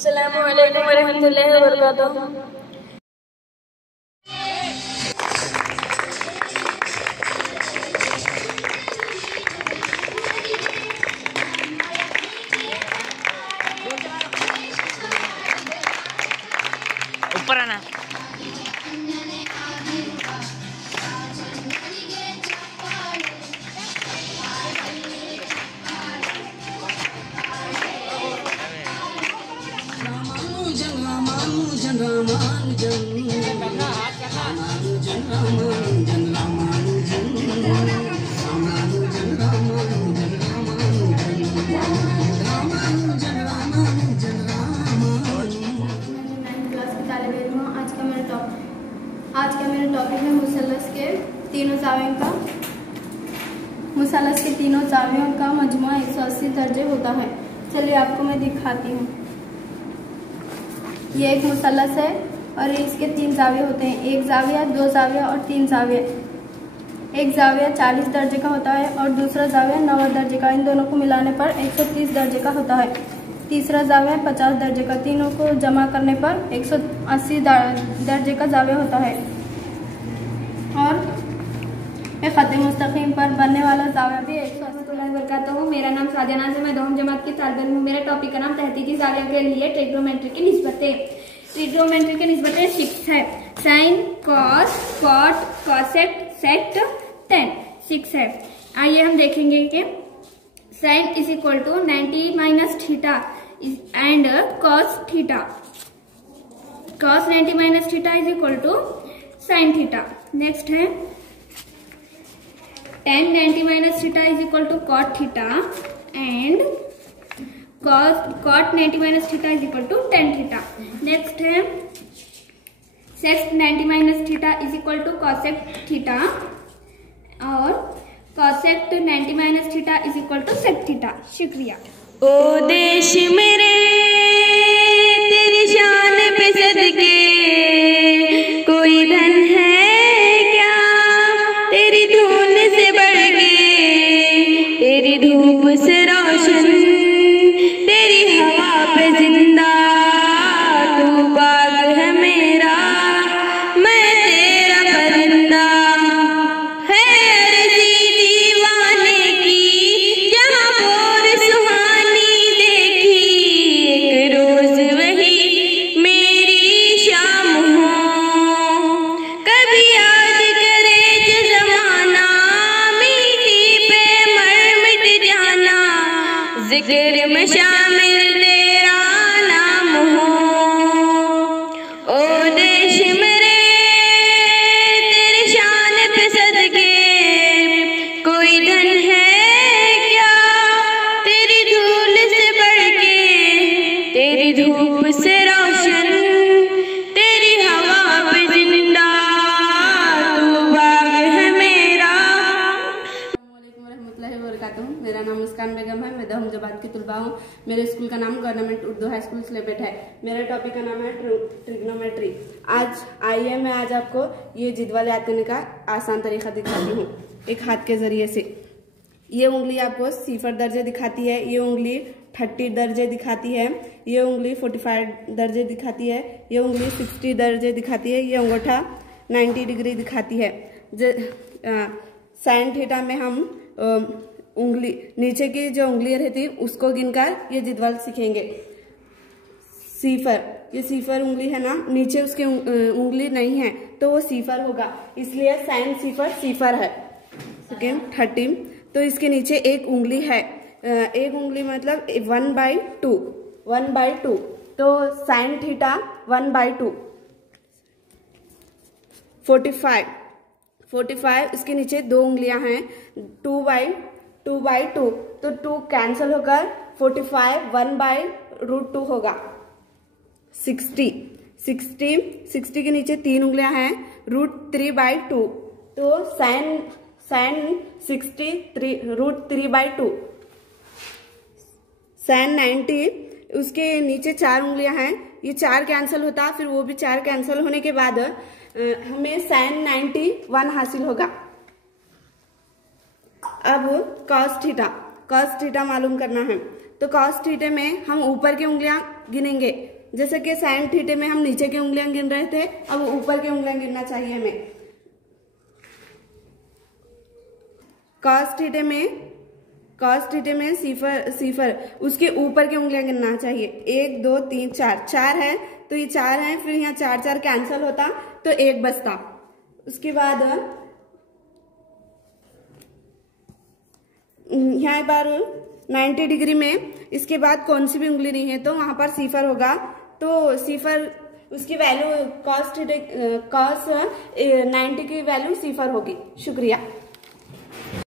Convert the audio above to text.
अस्सलामु अलैकुम वरहमतुल्लाहि वबरकातुहू। ऊपर आना। आज का मेरा टॉपिक है मुसल्लस के तीनों जावियों का मजमुआ 180 दर्जे होता है। चलिए आपको मैं दिखाती हूँ। ये एक मुसल्लस है और इसके 3 जाविये होते हैं, एक जाविया, 2 जाविया और 3 जाविया। एक जाविया 40 दर्जे का होता है और दूसरा जाविया 90 दर्जे का। इन दोनों को मिलाने पर 130 दर्जे का होता है। तीसरा जाविया 50 दर्जे का। तीनों को जमा करने पर 180 दर्जे का जाविया होता है। और एक खत मुस्तकीम पर बनने वाला जाविया भी 180। मेरा नाम सादिया नाज़ है, मैं 2वीं जमात की तालिब इल्म हूँ। मेरे टॉपिक का नाम तहकीकी जाविया के लिए ट्रिग्नोमेट्री की निस्बतें। ट्रिग्नोमेट्री की निस्बतें 6 है। Sine, cos, cot, cosec, sec, tan 6 है। आइए हम देखेंगे कि sine is equal to 90 minus theta and cos theta. Cos 90 minus theta is equal to sine theta. Next है tan 90 minus theta is equal to cot theta and cot 90 minus theta is equal to tan theta. Next है sec 90 minus theta is equal to cosec theta और cosec 90 minus theta is equal to sec theta. शुक्रिया। ओ देश मेरे तेरी शान पे सदके कोई धन है क्या तेरी धून से बढ़ के, तेरी धूप से रोशन, तेरी हवा पे जिंदा, तू बाग है मेरा, मैं तेरा परिंदा। है अर्ज़ी दीवाने की जहाँ भोर सुहानी देखी, एक रोज वही मेरी शाम हो। कभी याद करे जो जमाना, मीठी पे मर मिट जाना, जिक्र में शामिल तेरा नाम हो। ओ देश मेरे तेरे शान पे सदके कोई धन है क्या तेरी धूल से बढ़ के, तेरी धूप से रोशन, तेरी हवा पे जिंदा, तू बाग है मेरा। अस्सलामुअलैकुम वरहमतुल्लाहि वबरकातुहू। मेरा नाम मुस्कान बेगम है, मैं 2वीं जमात की तुलबा हूँ। मेरे स्कूल का नाम गवर्नमेंट उर्दू हाई स्कूल स्लेपेट है। मेरे टॉपिक का नाम है ट्रिग्नोमेट्री। आइए मैं आज आपको ये जिदवल याद करने का आसान तरीका दिखाती हूँ एक हाथ के जरिए से। ये उंगली आपको 0 दर्जे दिखाती है, ये उंगली 30 दर्जे दिखाती है, ये उंगली 45 दर्जे दिखाती है, ये उंगली 60 दर्जे दिखाती है, ये अंगूठा 90 डिग्री दिखाती है। साइन थीटा में हम उंगली नीचे की जो उंगलियां रहती उसको गिनकर ये जिदवल सीखेंगे। ये 0 उंगली है ना, नीचे उसके उंगली नहीं है तो वो 0 होगा, इसलिए साइन 0 है। सेकेंड 30 तो इसके नीचे एक उंगली है, एक उंगली मतलब 1/2 तो साइन थीटा 1/2। 45 इसके नीचे 2 उंगलियां हैं, 2/2 तो 2 कैंसिल होकर 45 1/√2 होगा। 60 के नीचे 3 उंगलियां हैं, √3/2 तो साइन 60 √3/2। साइन 90 उसके नीचे 4 उंगलियां हैं, ये 4 कैंसिल होता, फिर वो भी 4 कैंसिल होने के बाद हमें साइन 91 हासिल होगा। अब कॉस थीटा मालूम करना है तो कॉस थीटे में हम ऊपर की उंगलियां गिनेंगे, जैसे कि साइन थीटे में हम नीचे की उंगलियां गिन रहे थे, अब ऊपर की उंगलियां गिनना चाहिए हमें। कॉस थीटे में सिफर उसके ऊपर की उंगलियां गिनना चाहिए, 1 2 3 4, 4 है तो ये 4 है, फिर यहाँ 4 4 कैंसिल होता तो 1 बचता। उसके बाद यहाँ बार 90 डिग्री में इसके बाद कौन सी भी उंगली नहीं है तो वहां पर सिफर होगा, तो सिफर उसकी वैल्यू कॉस 90 की वैल्यू सिफर होगी। शुक्रिया।